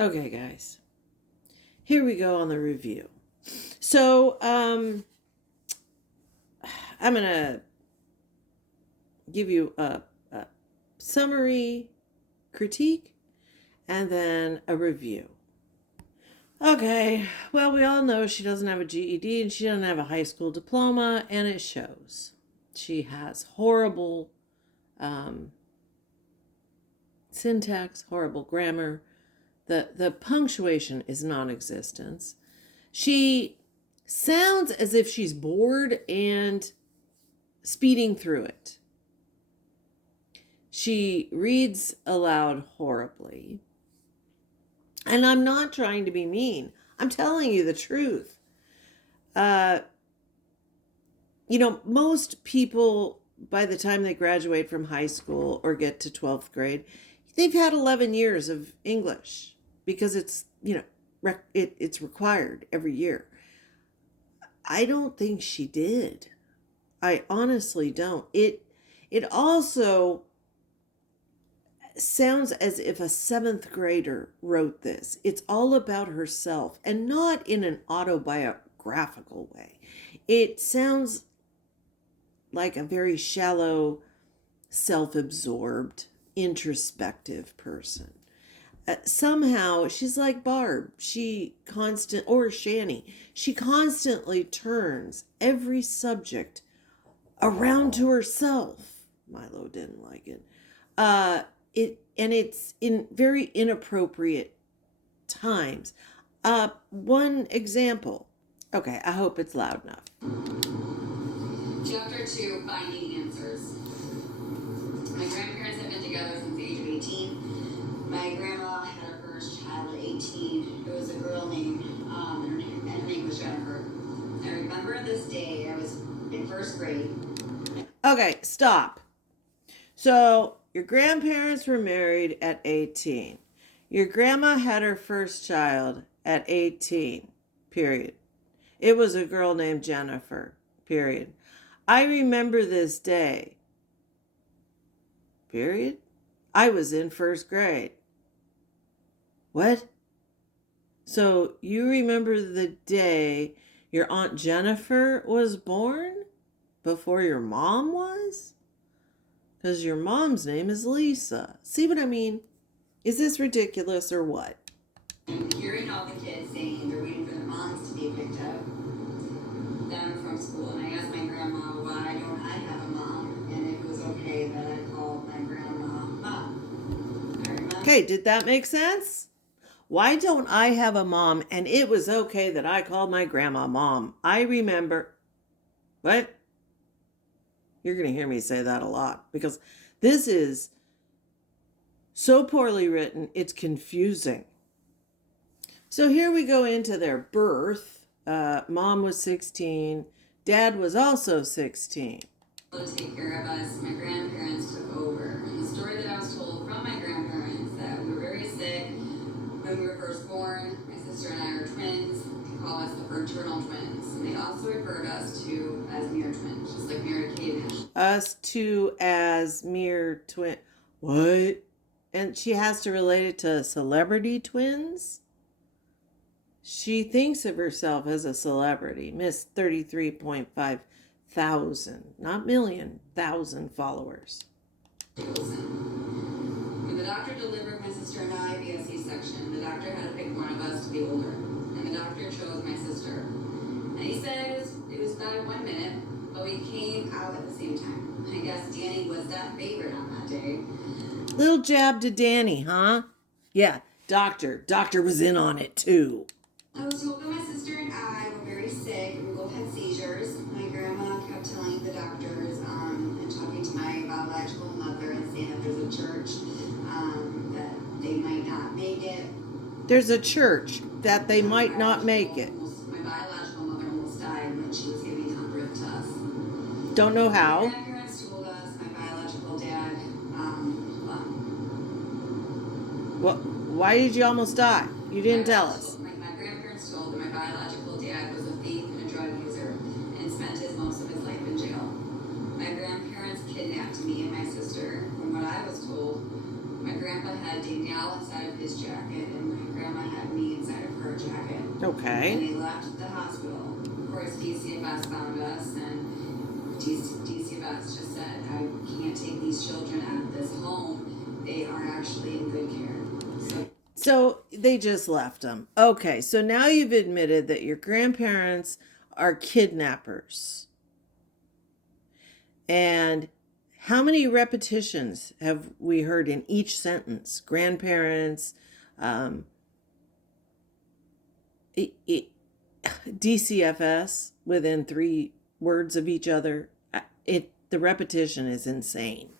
Okay, guys. Here we go on the review. So, I'm going to give you a summary critique and then a review. Okay, well, we all know she doesn't have a GED and she doesn't have a high school diploma, and it shows. She has horrible syntax, horrible grammar. The punctuation is non-existent. She sounds as if she's bored and speeding through it. She reads aloud horribly. And I'm not trying to be mean. I'm telling you the truth. Most people, by the time they graduate from high school or get to 12th grade, they've had 11 years of English because it's required every year. I don't think she did. I honestly don't. It also sounds as if a 7th grader wrote this. It's all about herself and not in an autobiographical way. It sounds like a very shallow, self-absorbed, introspective person. Somehow she's like Barb. Or Shani. She constantly turns every subject around to herself. Milo didn't like it. It's in very inappropriate times. One example. Okay, I hope it's loud enough. Chapter 2, Finding Answers. My grandparents have been together since the age of 18. My grandma had her first child at 18. It was a girl named, and her name was Jennifer. I remember this day, I was in first grade. Okay, stop. So, your grandparents were married at 18. Your grandma had her first child at 18, period. It was a girl named Jennifer, period. I remember this day, period. I was in first grade. What? So, you remember the day your Aunt Jennifer was born? Before your mom was? Because your mom's name is Lisa. See what I mean? Is this ridiculous or what? Hearing all the kids saying they're waiting for their moms to be picked up, them from school, and I asked my grandma, why don't I have a mom? And it was okay that I called my grandma Mom. I remember. Okay, did that make sense? Why don't I have a mom? And it was okay that I called my grandma Mom. I remember. What? You're going to hear me say that a lot because this is so poorly written, it's confusing. So here we go into their birth. Mom was 16. Dad was also 16. To take care of us, my grandparents took over. And the story that I was told from my grandparents that we were very sick when we were first born. My sister and I are twins. They call us the fraternal twins. And they also referred us to as mere twins, just like Mary Kate and Ashley. Us two as mere twin. What? And she has to relate it to celebrity twins? She thinks of herself as a celebrity. Miss 33.5 thousand, not million, thousand followers. When the doctor delivered my sister and I via C-section, the doctor had to pick one of us to be older. And the doctor chose my sister. And he said it was about 1 minute, but we came out at the same time. I guess Danny was that favorite on that day. Little jab to Danny, huh? Yeah, Doctor was in on it too. I was told that my sister and I were very sick and we both had seizures. My grandma kept telling the doctors and talking to my biological mother and saying that there's a church that they might not make it. There's a church that they might not make it. My biological mother almost died when she was giving birth to us. Don't know how. My grandparents told us my biological dad, Well, why did you almost die? You didn't tell us. My grandparents told that my biological dad was a thief and a drug user and spent most of his life in jail. My grandparents kidnapped me and my sister. From what I was told, my grandpa had Danielle inside of his jacket and my grandma jacket. Okay. And they left the hospital. Of course, DCFS found us, and DCFS just said, I can't take these children out of this home. They are actually in good care. So they just left them. Okay, so now you've admitted that your grandparents are kidnappers. And how many repetitions have we heard in each sentence? Grandparents, DCFS within 3 words of each other. The repetition is insane.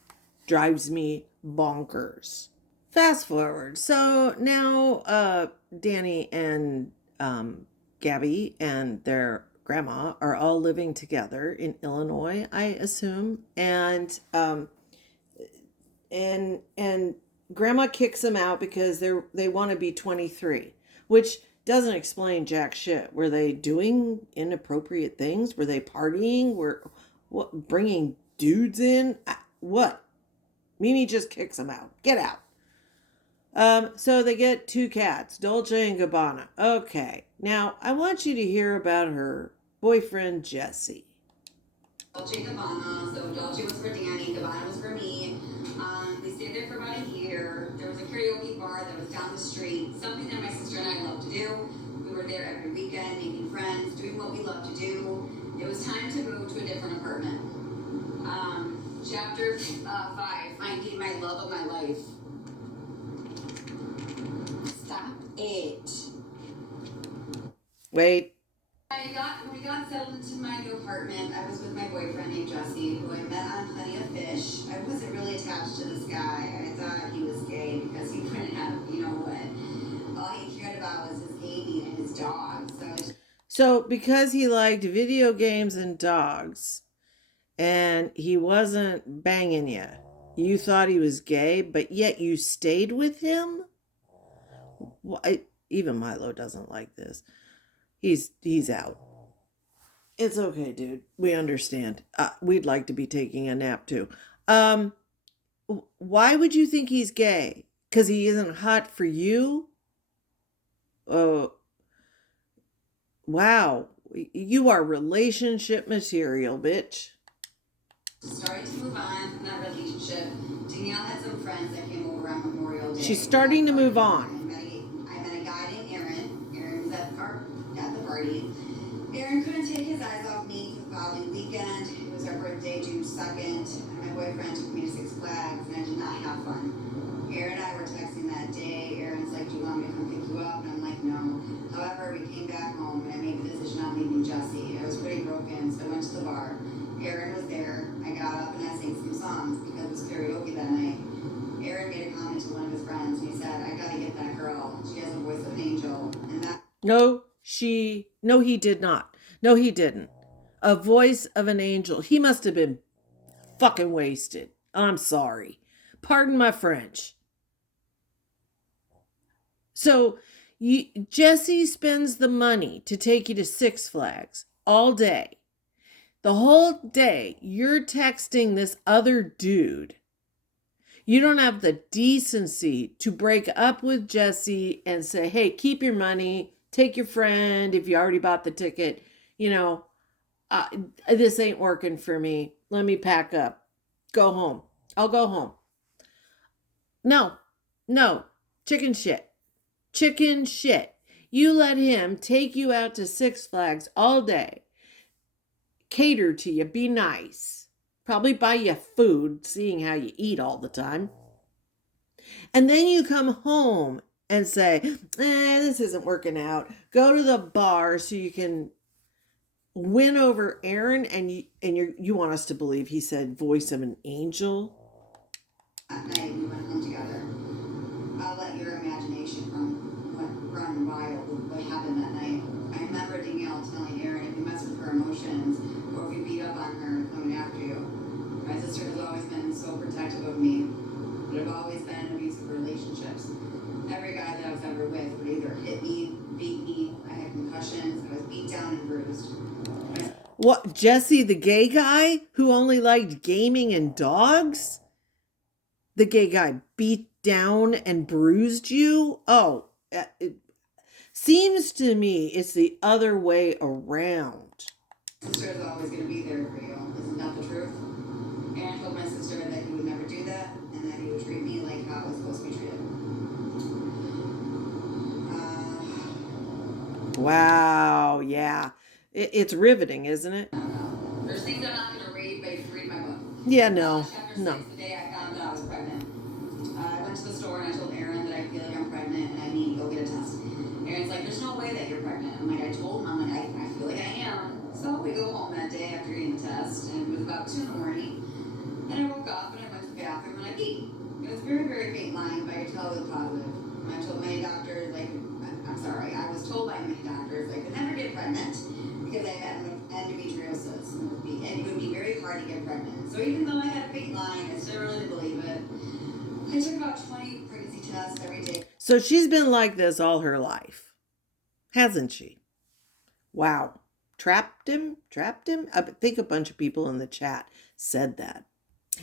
Drives me bonkers. Fast forward. So now Danny and Gabi and their grandma are all living together in Illinois, I assume. And grandma kicks them out because they want to be 23, which doesn't explain jack shit. Were they doing inappropriate things? Were they partying? What, bringing dudes in? What? Mimi just kicks them out. Get out. So they get 2 cats, Dolce and Gabbana. Okay, now I want you to hear about her boyfriend, Jesse. Dolce and Gabbana, so Dolce was for Danny, Gabbana was for me. We stayed there for about a year. There was a karaoke bar that was down the street, something that my sister and I love to do. We were there every weekend, making friends, doing what we love to do. It was time to go to a different apartment. Chapter 5, finding my love of my life. Stop it. Wait. When we got settled into my new apartment, I was with my boyfriend named Jesse, who I met on Plenty of Fish. I wasn't really attached to this guy. I thought he was gay because he wouldn't have, you know what, all he cared about was his gaming and his dogs. So because he liked video games and dogs, and he wasn't banging you, you thought he was gay, but yet you stayed with him? Well, even Milo doesn't like this. He's out. It's okay, dude. We understand. We'd like to be taking a nap too. Why would you think he's gay? Because he isn't hot for you? Oh, wow. You are relationship material, bitch. Starting to move on from that relationship. Danielle had some friends that came over on Memorial Day. She's starting to move on. I met a guy named Aaron. Aaron was at the party. Aaron couldn't take his eyes off me for the following weekend. It was our birthday, June 2nd, and my boyfriend took me to Six Flags, and I did not have fun. Aaron and I were texting that day. Aaron's like, do you want me to come pick you up? And I'm like, no. However, we came back home, and I made the decision on leaving Jesse. I was pretty broken, so I went to the bar. Aaron was there. I got up and I sang some songs because it was karaoke that night. Aaron made a comment to one of his friends, and he said, I gotta get that girl. She has a voice of an angel. And that... No, he did not. No, he didn't. A voice of an angel. He must have been fucking wasted. I'm sorry. Pardon my French. So Jesse spends the money to take you to Six Flags all day. The whole day you're texting this other dude. You don't have the decency to break up with Jesse and say, hey, keep your money, take your friend if you already bought the ticket. You know, this ain't working for me. Let me pack up. Go home. I'll go home. No. Chicken shit. Chicken shit. You let him take you out to Six Flags all day. Cater to you. Be nice. Probably buy you food, seeing how you eat all the time. And then you come home and say, this isn't working out. Go to the bar so you can win over Aaron, and you want us to believe he said voice of an angel. That night we went home together. I'll let your imagination run wild with what happened that night. I remember Danielle telling Aaron, if you mess with her emotions or if you beat up on her, coming after you. My sister has always been so protective of me, but I've always been in abusive relationships. Every guy that I was ever with would either hit me, beat me, I had concussions, I was beat down and bruised. What, Jesse, the gay guy who only liked gaming and dogs? The gay guy beat down and bruised you? Oh, Seems to me it's the other way around. Sister is always going to be there for you. Isn't that the truth? Aaron told my sister that he would never do that and that he would treat me like how I was supposed to be treated. Wow, yeah. It's riveting, isn't it? No. There's things I'm not going to read, but you can read my book. Yeah, no. Chapter 6, No. the day I found out I was pregnant. I went to the store and I told Aaron that I feel like I'm pregnant and I need to go get a test. Aaron's like, there's no way that you're pregnant. I'm like, I told him, I'm like, I feel like I am. So we go home that day after getting the test, and it was about 2 in the morning. And I woke up and I went to the bathroom and I peed. It was a very, very faint line, but I could tell it was positive. And I told many doctors, like, I'm sorry, I was told by many doctors I could never get pregnant because I had endometriosis and it would be very hard to get pregnant. So even though I had a faint line, I still really didn't believe it. I took about 20 pregnancy tests every day. So she's been like this all her life, hasn't she? Wow. Trapped him? I think a bunch of people in the chat said that.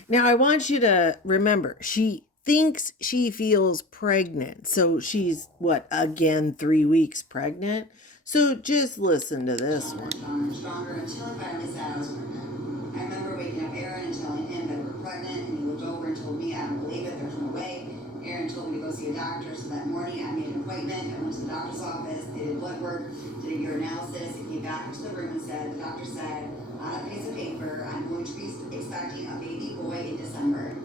Now, I want you to remember, she thinks she feels pregnant. So she's, again, 3 weeks pregnant? So just listen to this one. Stronger until I finally said I was pregnant. I remember waking up Aaron and telling him that we're pregnant, and he looked over and told me, I don't believe it, there's no way. Aaron told me to go see a doctor, so that morning I made an appointment. I went to the doctor's office, they did blood work, did a urinalysis, and came back into the room and said, the doctor said, on a piece of paper, I'm going to be expecting a baby boy in December.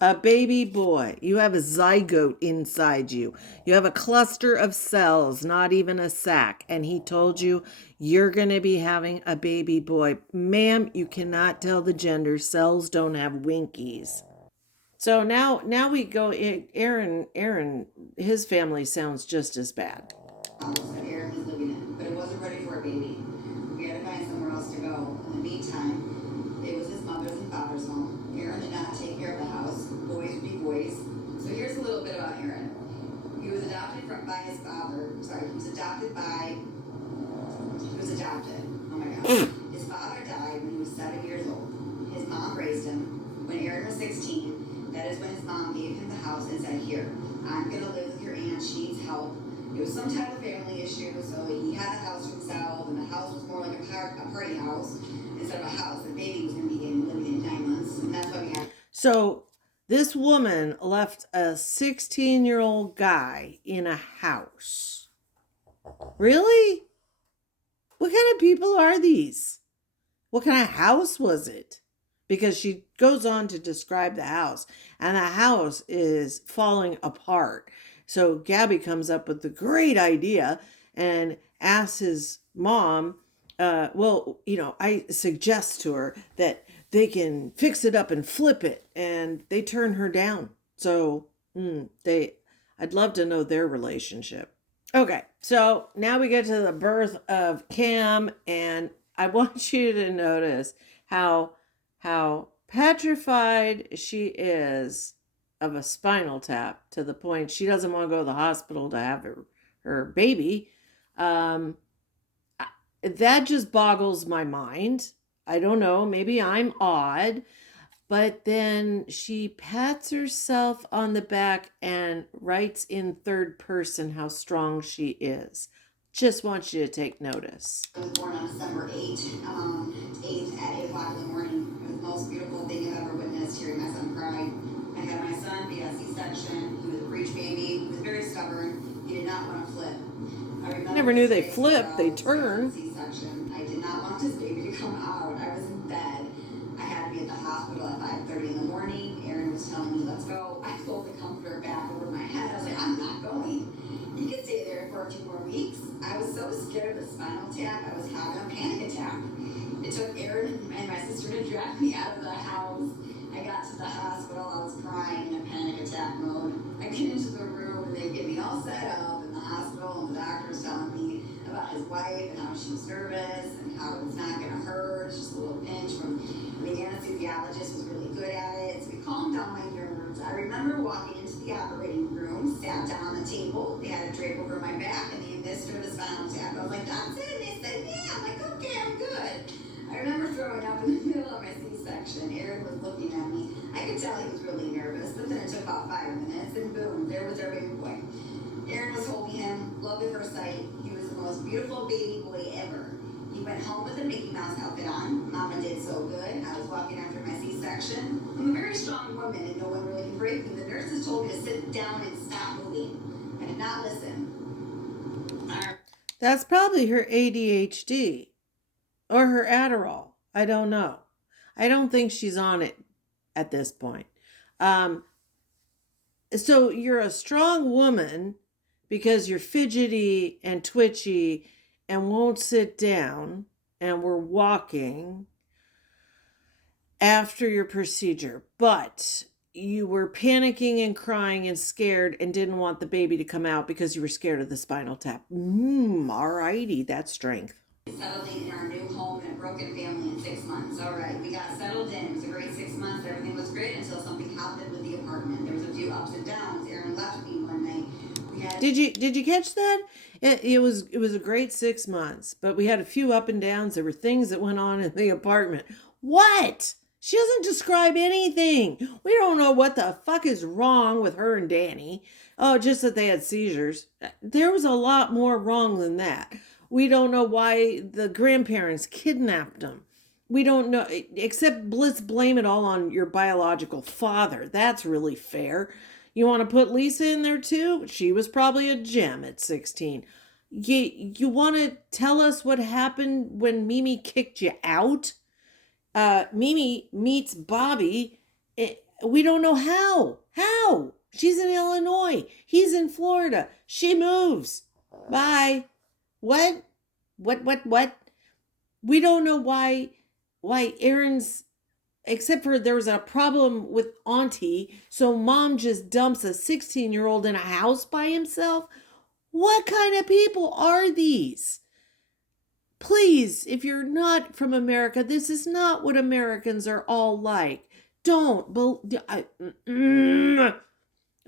A baby boy. You have a zygote inside you. You have a cluster of cells, not even a sac. And he told you you're going to be having a baby boy. Ma'am, you cannot tell the gender. Cells don't have winkies. So now we go, Aaron, his family sounds just as bad. Aaron was living in, but it wasn't ready for a baby. We had to find somewhere else to go. In the meantime, it was his mother's and father's home. Aaron did not take care of the house. Boys would be boys. So here's a little bit about Aaron. He was adopted by his father. Sorry, he was adopted. Oh my gosh. His father died when he was 7 years old. His mom raised him. When Aaron was 16, that is when his mom gave him the house and said, here, I'm going to live with your aunt. She needs help. It was some type of family issue, so he had a house to himself, and the house was more like a party house instead of a house. The baby was going to be living in 9 months, and that's why we had. So this woman left a 16-year-old guy in a house. Really? What kind of people are these? What kind of house was it? Because she goes on to describe the house, and the house is falling apart. So Gabi comes up with the great idea and asks his mom, I suggest to her that they can fix it up and flip it, and they turn her down. So I'd love to know their relationship. Okay, so now we get to the birth of Cam, and I want you to notice how petrified she is of a spinal tap, to the point she doesn't want to go to the hospital to have her baby. That just boggles my mind. I don't know, maybe I'm odd, but then she pats herself on the back and writes in third person how strong she is. Just want you to take notice. I was born on December 8th at 8 o'clock in the morning. It was the most beautiful thing I've ever witnessed, hearing my son cry. I had my son via C-section. He was a breech baby. He was very stubborn. He did not want to flip. I never knew they flipped, they turn. C-section. I did not want this baby to come out. I was in bed. I had to be at the hospital at 5:30 in the morning. Aaron was telling me, let's go. I pulled the comforter back over my head. I was like, I'm not going. You can stay there for a few more weeks. I was so scared of the spinal tap, I was having a panic attack. It took Aaron and my sister to drag me out of the house. I got to the hospital, I was crying in a panic attack mode. I get into the room and they get me all set up in the hospital, and the doctor was telling me about his wife and how she was nervous and how it was not going to hurt. It's just a little pinch the anesthesiologist was really good at it. So we calmed down my nerves. I remember walking into the operating room, sat down on the table. They had a drape over my back and they administered a spinal tap. I was like, that's it. And they said, yeah. I'm like, okay, I'm good. I remember throwing up in the middle of my C-section. Aaron was looking at me. I could tell he was really nervous, but then it took about 5 minutes and boom, there was our baby boy. Aaron was holding him, love at first sight. beautiful baby boy ever. He went home with a Mickey Mouse outfit on. Mama did so good. I was walking after my C-section. I'm a very strong woman and no one really can break me. The nurses told me to sit down and stop moving. I did not listen. That's probably her ADHD or her Adderall. I don't know. I don't think she's on it at this point. So you're a strong woman because you're fidgety and twitchy and won't sit down and we're walking after your procedure, but you were panicking and crying and scared and didn't want the baby to come out because you were scared of the spinal tap. Alrighty, that's strength. Settling in our new home in a broken family in 6 months. All right, we got settled in. It was a great 6 months. Everything was great until something happened with the apartment. There was a few ups and downs. Aaron left me one night. Did you catch that? It was a great 6 months, but we had a few up and downs. There were things that went on in the apartment. What? She doesn't describe anything. We don't know what the fuck is wrong with her and Danny. Oh, just that they had seizures. There was a lot more wrong than that. We don't know why the grandparents kidnapped them. We don't know, except let's blame it all on your biological father. That's really fair. You want to put Lisa in there too? She was probably a gem at 16. You want to tell us what happened when Mimi kicked you out? Mimi meets Bobby. We don't know how. How? She's in Illinois. He's in Florida. She moves. Bye. What? We don't know why Aaron's, except for there was a problem with Auntie, so mom just dumps a 16-year-old in a house by himself. What kind of people are these? Please, if you're not from America, this is not what Americans are all like.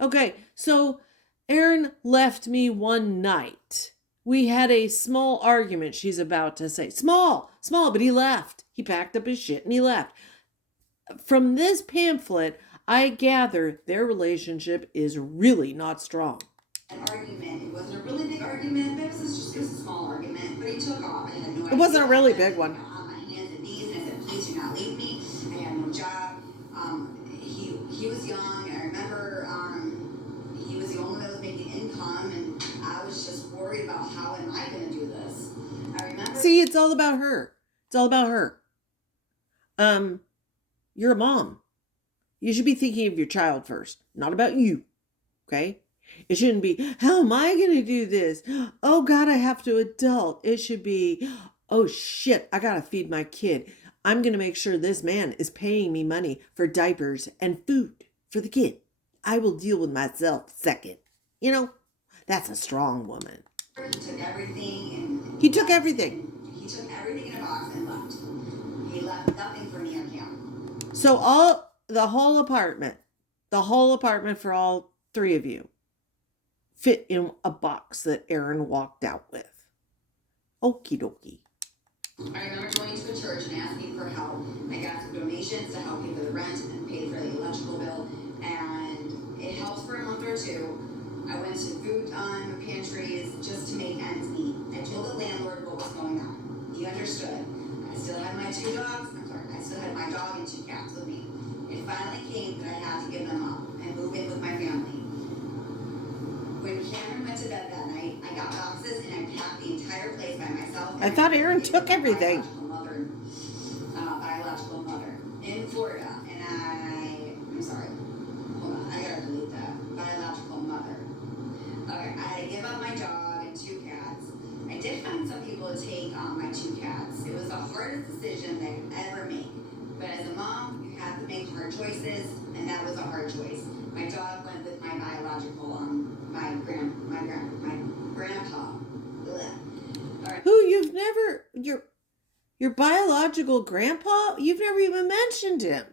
Okay, so Aaron left me one night. We had a small argument, she's about to say. Small, but he left. He packed up his shit and he left. From this pamphlet, I gather their relationship is really not strong. An argument. It wasn't a really big argument, but it was a small argument. But he took off. I had no idea. It wasn't a really big one. I got on my hands and knees and I said, please do not leave me. I had no job. He was young. I remember he was the only one that was making income, and I was just worried about how am I going to do this. I remember. See, it's all about her. It's all about her. You're a mom. You should be thinking of your child first, not about you. Okay? It shouldn't be, how am I going to do this? Oh God, I have to adult. It should be, oh shit, I got to feed my kid. I'm going to make sure this man is paying me money for diapers and food for the kid. I will deal with myself second. You know, that's a strong woman. He took everything. He took everything. He took everything in a box and left. He left nothing for me on camera. So the whole apartment for all three of you fit in a box that Aaron walked out with. Okie dokie. I remember going to a church and asking for help. I got some donations to help pay for the rent and pay for the electrical bill, and it helped for a month or two. I went to food pantries just to make ends meet. I told the landlord what was going on. He understood. I still had my my dog and 2 cats with me. It finally came that I had to give them up and move in with my family. When Cameron went to bed that night, I got boxes and I packed the entire place by myself. I thought Aaron took everything. Biological mother in Florida, and I'm sorry. Hold on, I gotta delete that. Biological mother. Okay, I had to give up my dog and 2 cats. I did find some people to take my 2 cats. It was the hardest decision that I could ever make. But as a mom, you have to make hard choices, and that was a hard choice. My dog went with my biological, my grandpa. Right. Who you've never, your biological grandpa? You've never even mentioned him.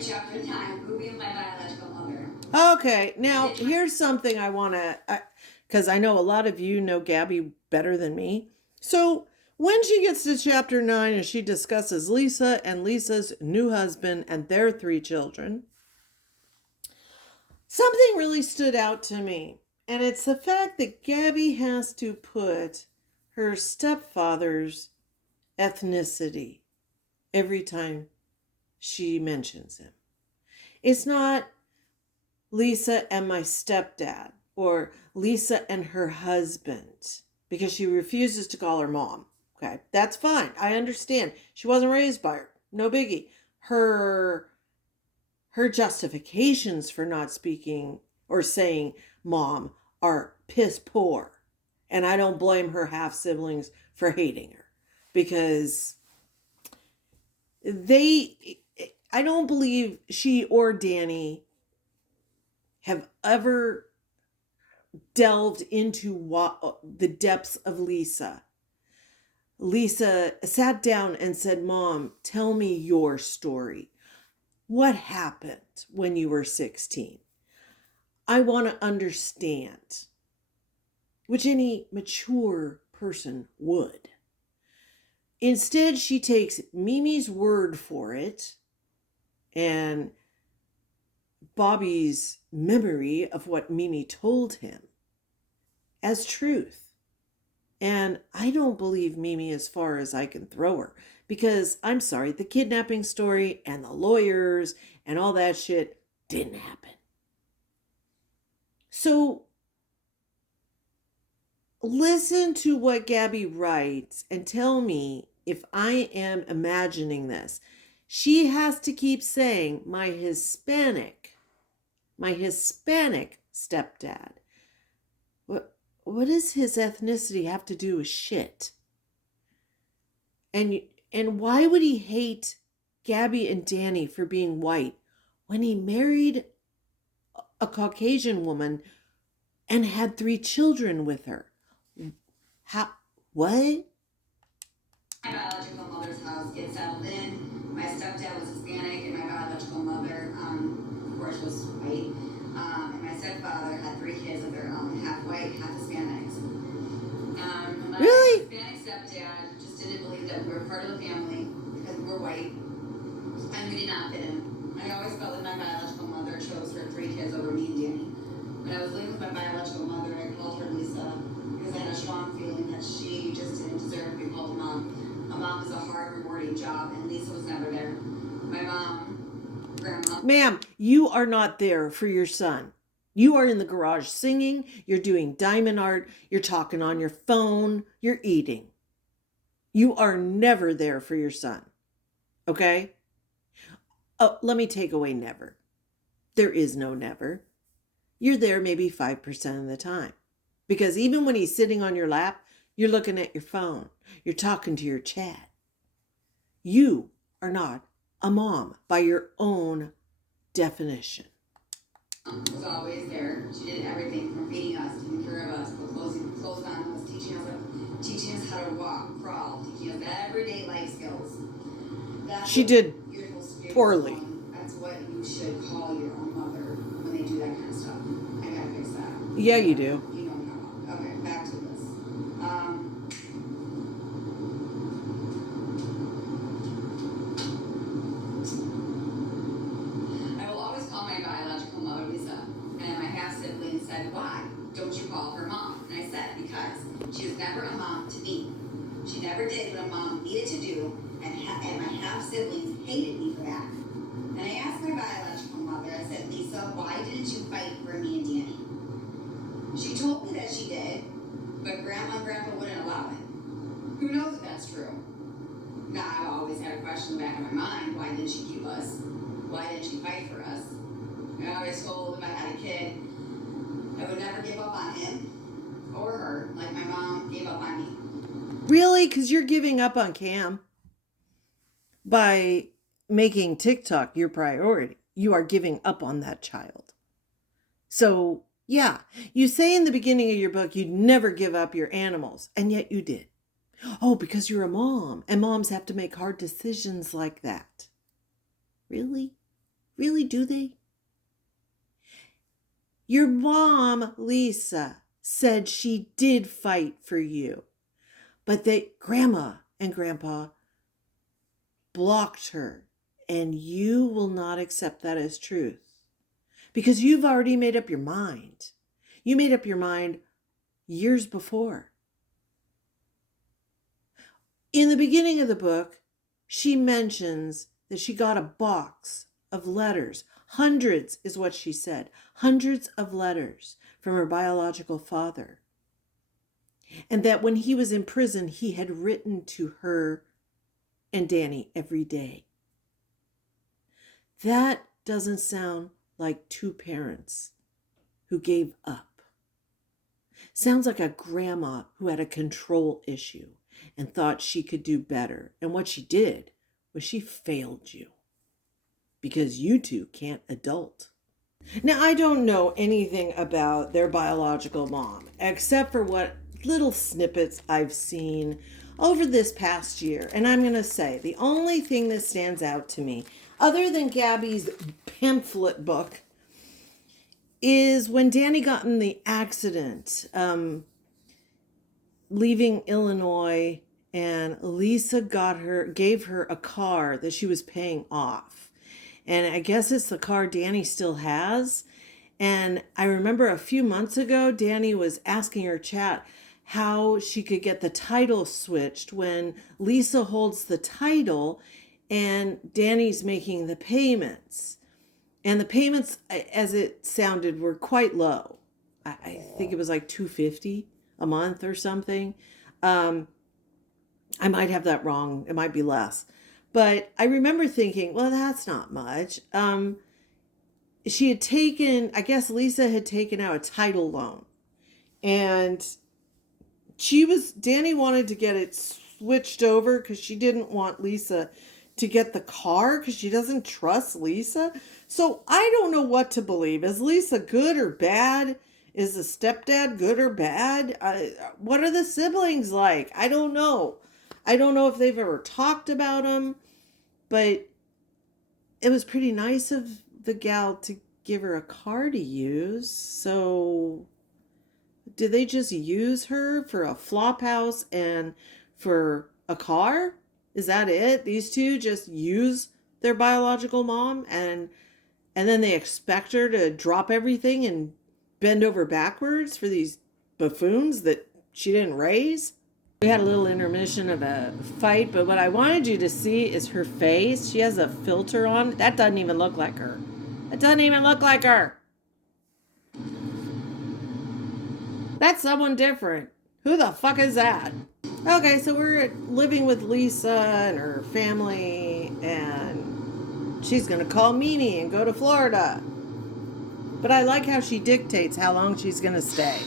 Chapter 9, movie of my biological mother. Okay, now here's something I want to, because I know a lot of you know Gabi better than me. So when she gets to chapter 9 and she discusses Lisa and Lisa's new husband and their 3 children, something really stood out to me. And it's the fact that Gabby has to put her stepfather's ethnicity every time she mentions him. It's not Lisa and my stepdad or Lisa and her husband because she refuses to call her mom. Okay, that's fine. I understand. She wasn't raised by her. No biggie. Her justifications for not speaking or saying mom are piss poor. And I don't blame her half siblings for hating her because I don't believe she or Danny have ever delved into the depths of Lisa. Lisa sat down and said, Mom, tell me your story. What happened when you were 16? I want to understand, which any mature person would. Instead, she takes Mimi's word for it and Bobby's memory of what Mimi told him as truth. And I don't believe Mimi as far as I can throw her because I'm sorry, the kidnapping story and the lawyers and all that shit didn't happen. So listen to what Gabi writes and tell me if I am imagining this. She has to keep saying my Hispanic stepdad. What does his ethnicity have to do with shit? And why would he hate Gabi and Danny for being white when he married a Caucasian woman and had 3 children with her? How? What? My biological mother's house, get settled in. My stepdad was Hispanic, and my biological mother, of course, was white. And my stepfather had 3 kids of their own, half white, half Hispanics. My Really? Hispanic stepdad just didn't believe that we were part of the family because we were white, and we did not fit in. I always felt that my biological mother chose her 3 kids over me and Danny. When I was living with my biological mother, I called her Lisa because I had a strong feeling that she just didn't deserve to be called a mom. A mom is a hard, rewarding job, and Lisa was never there. My mom, grandma. Ma'am, you are not there for your son. You are in the garage singing, you're doing diamond art, you're talking on your phone, you're eating. You are never there for your son. Okay? Oh, let me take away never. There is no never. You're there maybe 5% of the time. Because even when he's sitting on your lap, you're looking at your phone. You're talking to your chat. You are not a mom by your own definition. Was always there. She did everything from feeding us, taking care of us, put clothes on us, teaching us how to walk, crawl, teaching us everyday life skills. That's She did poorly. One. That's what you should call your own mother when they do that kind of stuff. I gotta fix that. Yeah, you do. You know how. Okay, back to this. I will always call my biological mother Lisa, and my half sibling said, "Why don't you call her mom?" And I said, "Because she was never a mom to me. She never did what a mom needed to do, and my half siblings hated me for that." And I asked my biological mother, I said, "Lisa, why didn't you fight for me and Danny?" She told me that she did, but Grandma and Grandpa wouldn't allow it. Who knows if that's true? Now, I always had a question in the back of my mind, why didn't she keep us? Why didn't she fight for us? I always told if I had a kid, I would never give up on him or her, like my mom gave up on me. Really? Because you're giving up on Cam by making TikTok your priority. You are giving up on that child. So, yeah, you say in the beginning of your book you'd never give up your animals, and yet you did. Oh, because you're a mom, and moms have to make hard decisions like that. Really? Really, do they? Your mom, Lisa, said she did fight for you, but Grandma and Grandpa blocked her, and you will not accept that as truth because you've already made up your mind. You made up your mind years before. In the beginning of the book, she mentions that she got a box of letters. Hundreds is what she said. Hundreds of letters from her biological father. And that when he was in prison, he had written to her and Danny every day. That doesn't sound like two parents who gave up. Sounds like a grandma who had a control issue and thought she could do better. And what she did was she failed you because you two can't adult. Now, I don't know anything about their biological mom except for what little snippets I've seen over this past year. And I'm going to say the only thing that stands out to me, other than Gabi's pamphlet book, is when Danny got in the accident, leaving Illinois, and Lisa gave her a car that she was paying off. And I guess it's the car Danny still has. And I remember a few months ago, Danny was asking her chat how she could get the title switched when Lisa holds the title and Danny's making the payments. And the payments, as it sounded, were quite low. I think it was like $250 a month or something. I might have that wrong. It might be less. But I remember thinking, well, that's not much. She had taken, I guess Lisa had taken out a title loan. And Danny wanted to get it switched over because she didn't want Lisa to get the car because she doesn't trust Lisa. So I don't know what to believe. Is Lisa good or bad? Is the stepdad good or bad? What are the siblings like? I don't know. I don't know if they've ever talked about them, but it was pretty nice of the gal to give her a car to use. So did they just use her for a flop house and for a car? Is that it? These two just use their biological mom and then they expect her to drop everything and bend over backwards for these buffoons that she didn't raise? We had a little intermission of a fight, but what I wanted you to see is her face. She has a filter on. That doesn't even look like her. It doesn't even look like her. That's someone different. Who the fuck is that? Okay, so we're living with Lisa and her family, and she's going to call Mimi and go to Florida. But I like how she dictates how long she's going to stay.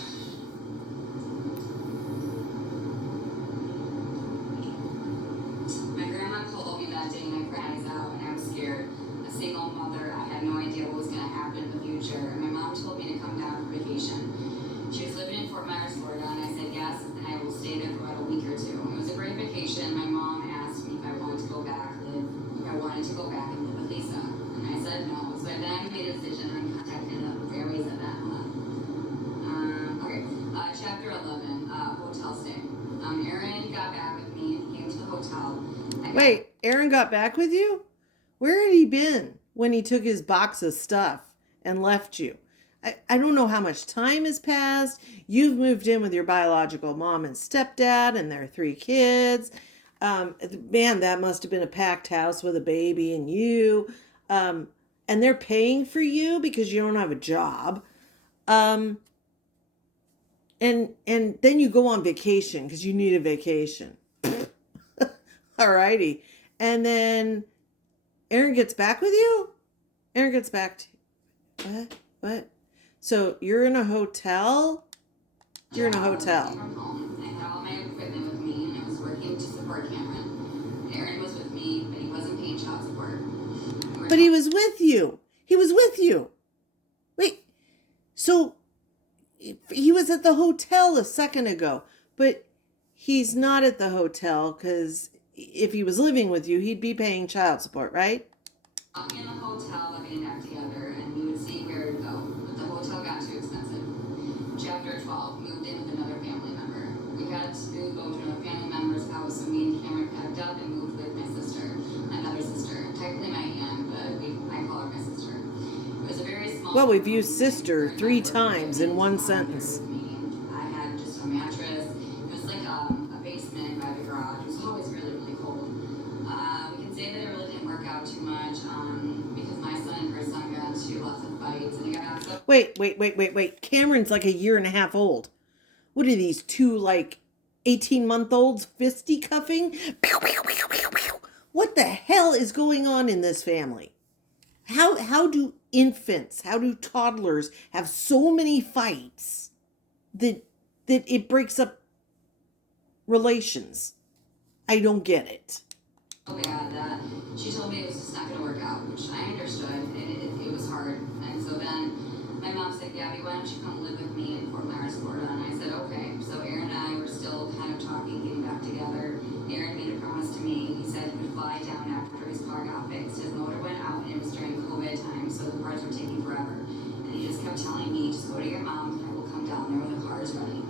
My grandma called me that day and I cried out and I was scared. A single mother, I had no idea what was going to happen in the future. And my mom told me to come down for vacation. She was living in Fort Myers, Florida, and I said yes, and I will stay there for about a week or two. It was a great vacation. My mom asked me if I wanted to go back and live with Lisa. And I said no. So then I made a decision and contacted the fairies at that month. Chapter 11, hotel stay. Aaron got back with me and came to the hotel. Wait, Aaron got back with you? Where had he been when he took his box of stuff and left you? I don't know how much time has passed. You've moved in with your biological mom and stepdad and their 3 kids. Man, that must have been a packed house with a baby and you. And they're paying for you because you don't have a job. And then you go on vacation because you need a vacation. Alrighty. And then Aaron gets back with you? Aaron gets back to you. What? So you're in a hotel? You're in a hotel. From home. I had all my equipment with me and I was working to support Cameron. Aaron was with me, but he wasn't paying child support. But he was with you. He was with you. Wait. So he was at the hotel a second ago, but he's not at the hotel because if he was living with you, he'd be paying child support, right? In the hotel, living back together, and we would see where to go. But the hotel got too expensive. Chapter 12, moved in with another family member. We had to go to another family member's house, so me and Cameron packed up and moved with my sister, another sister. Technically my aunt, but I call her my sister. It was a very small Well, we've used sister 3 times in one sentence. I had just a mattress. It was like a basement by the garage. It was always really, really cold. We can say that it really didn't work out too much because my son and her son got into lots of fights, and it got so. Wait. Cameron's like a year and a half old. What are these two, like, 18-month-olds fisticuffing? Pew, pew, pew, pew, pew. What the hell is going on in this family? How do infants, how do toddlers have so many fights that it breaks up relations? I don't get it. So bad that she told me it was just not going to work out, which I understood, and it was hard. And so then my mom said, Gabby, why don't you come live with me in Fort Myers, Florida? And I said, okay. So Aaron and I were still kind of talking, getting back together. Aaron made a promise to me. He said he would fly down after his car got fixed. His motor went out, and it was during COVID time, so the parts were taking forever. And he just kept telling me, just go to your mom's, and I will come down there when the car is ready.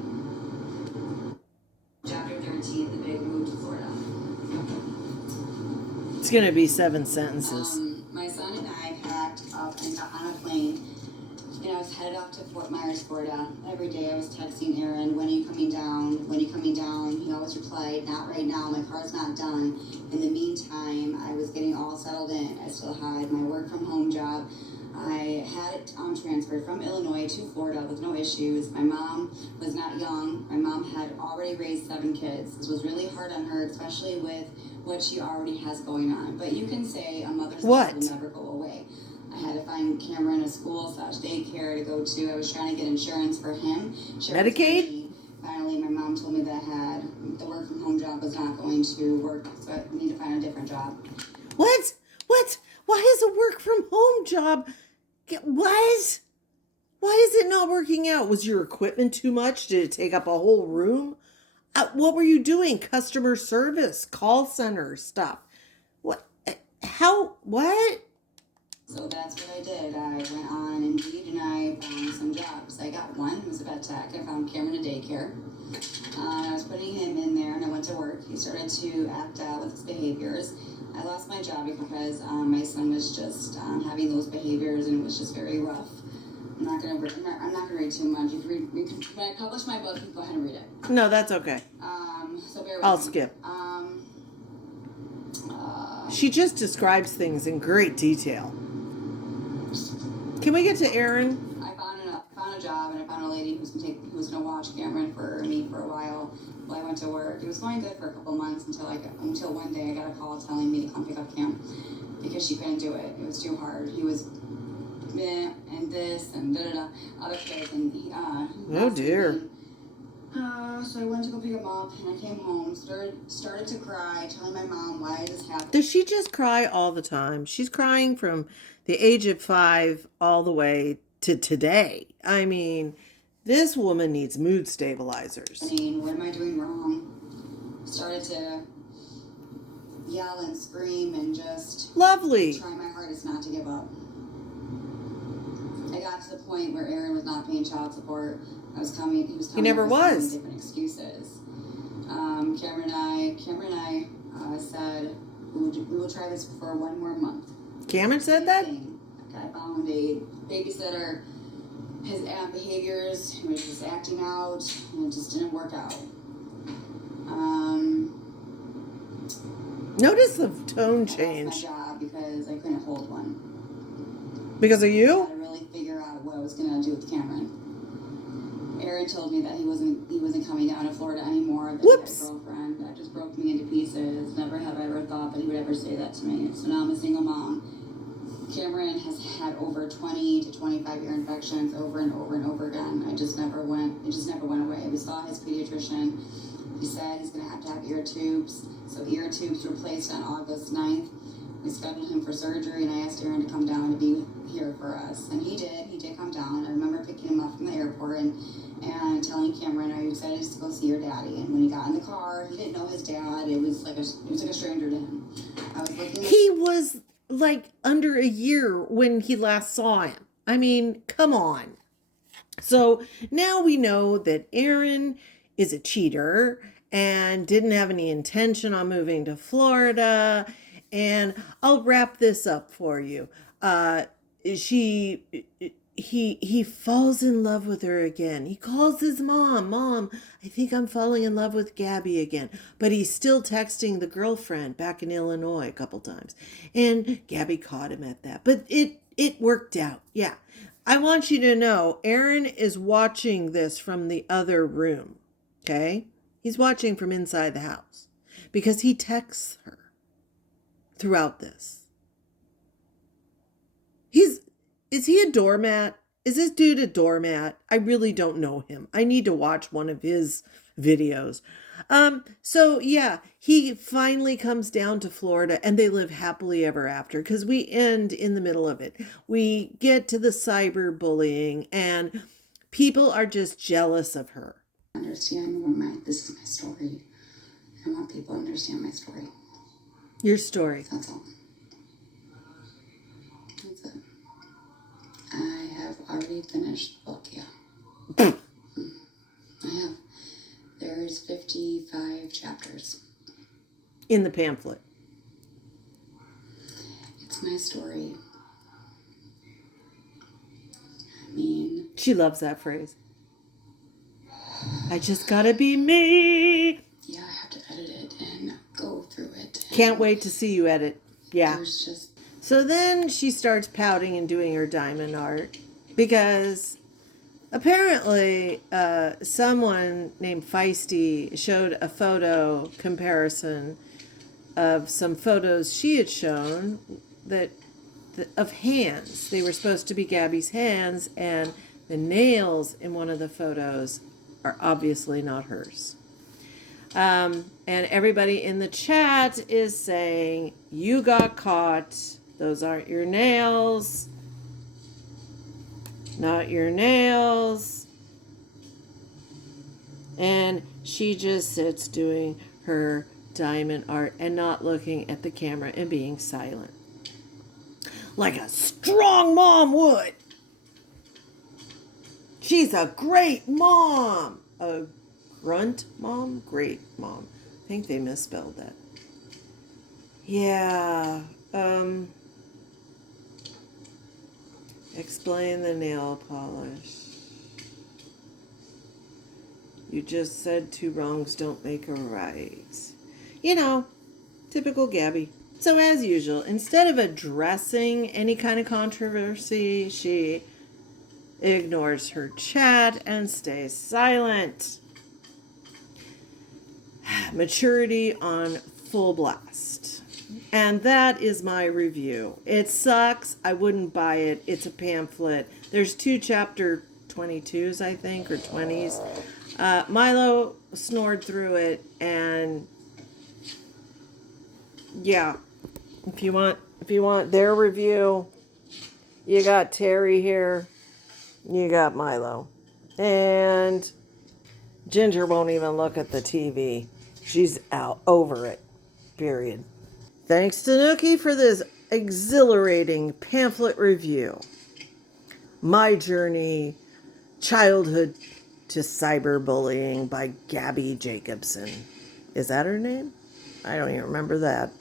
Chapter 13, the big move to Florida. It's going to be 7 sentences. My son and I packed up and got on a plane, and I was headed off to Fort Myers, Florida. Every day I was texting Aaron, when are you coming down? When are you coming down? He always replied, not right now, my car's not done. In the meantime, I was getting all settled in. I still had my work from home job. I had it transferred from Illinois to Florida with no issues. My mom was not young. My mom had already raised 7 kids. This was really hard on her, especially with what she already has going on. But you can say a mother's love will never go away. I had to find Cameron a school/daycare to go to. I was trying to get insurance for him. Medicaid? Finally, my mom told me that the work from home job was not going to work, so I need to find a different job. What? Why is a work from home job? What? Why is it not working out? Was your equipment too much? Did it take up a whole room? What were you doing? Customer service, call center stuff. What? How? What? So that's what I did. I went on Indeed and I found some jobs. I got one. It was a vet tech. I found Cameron a daycare. I was putting him in there and I went to work. He started to act out with his behaviors. I lost my job because my son was just having those behaviors and it was just very rough. I'm not gonna read too much. When I publish my book, you can go ahead and read it. No, that's okay. So bear with I'll me. skip. She just describes things in great detail. Can we get to Aaron? I found a job and I found a lady who was gonna watch Cameron for me for a while while I went to work. It was going good for a couple months until one day I got a call telling me to come pick up Cam because she couldn't do it. It was too hard. He was meh and this and other kids and he Oh dear. So I went to go pick him up and I came home, started to cry, telling my mom why this happened. Does she just cry all the time? She's crying from the age of 5 all the way to today. I mean, this woman needs mood stabilizers. I mean, what am I doing wrong? Started to yell and scream and just Lovely. try my hardest not to give up. I got to the point where Aaron was not paying child support. He was coming. He never was. Different excuses. Cameron and I said we will try this for 1 more month. Cameron said that? I found a babysitter. His behaviors, he was just acting out, and it just didn't work out. Notice the tone I lost change. my job because I couldn't hold one. Because of I you? had to really figure out what I was gonna do with Cameron. Aaron told me that he wasn't coming down to Florida anymore. That Whoops. He had a girlfriend. That just broke me into pieces. Never have I ever thought that he would ever say that to me. So now I'm a single mom. Cameron has had over 20 to 25 ear infections over and over and over again. It just never went away. We saw his pediatrician. He said he's gonna have to have ear tubes. So ear tubes were placed on August 9th. We scheduled him for surgery and I asked Aaron to come down to be here for us. And he did come down. I remember picking him up from the airport and telling Cameron, are you excited to go see your daddy? And when he got in the car, he didn't know his dad. It was like a stranger to him. I was looking at He was like under a year when he last saw him. I mean, come on. So now we know that Aaron is a cheater and didn't have any intention on moving to Florida. And I'll wrap this up for you. he falls in love with her again. He calls his mom, I think I'm falling in love with Gabi again. But he's still texting the girlfriend back in Illinois a couple times. And Gabi caught him at that. But it worked out. Yeah. I want you to know Aaron is watching this from the other room. Okay? He's watching from inside the house because he texts her throughout this. Is he a doormat? Is this dude a doormat? I really don't know him. I need to watch one of his videos. So yeah, he finally comes down to Florida and they live happily ever after because we end in the middle of it. We get to the cyberbullying and people are just jealous of her. Understand this is my story. I want people to understand my story. Your story. That's all. That's it. I have already finished the book, yeah. I have. There's 55 chapters. In the pamphlet. It's my story. I mean... She loves that phrase. I just gotta be me. Yeah, I have to edit it and go through it. Can't wait to see you edit. Yeah. There's just... So then she starts pouting and doing her diamond art because apparently someone named Feisty showed a photo comparison of some photos she had shown of hands. They were supposed to be Gabi's hands, and the nails in one of the photos are obviously not hers. And everybody in the chat is saying, you got caught. Those aren't your nails. Not your nails. And she just sits doing her diamond art and not looking at the camera and being silent. Like a strong mom would. She's a great mom. A grunt mom? Great mom. I think they misspelled that. Yeah. Explain the nail polish. You just said two wrongs don't make a right. You know, typical Gabi. So as usual, instead of addressing any kind of controversy, she ignores her chat and stays silent. Maturity on full blast. And that is my review. It sucks. I wouldn't buy it. It's a pamphlet. There's 2 chapter 22s, I think, or 20s. Milo snored through it, and yeah. If you want their review, you got Terry here. You got Milo. And Ginger won't even look at the TV. She's out over it. Period. Thanks to Nookie for this exhilarating pamphlet review. My Journey, Childhood to Cyberbullying by Gabi Jacobson. Is that her name? I don't even remember that.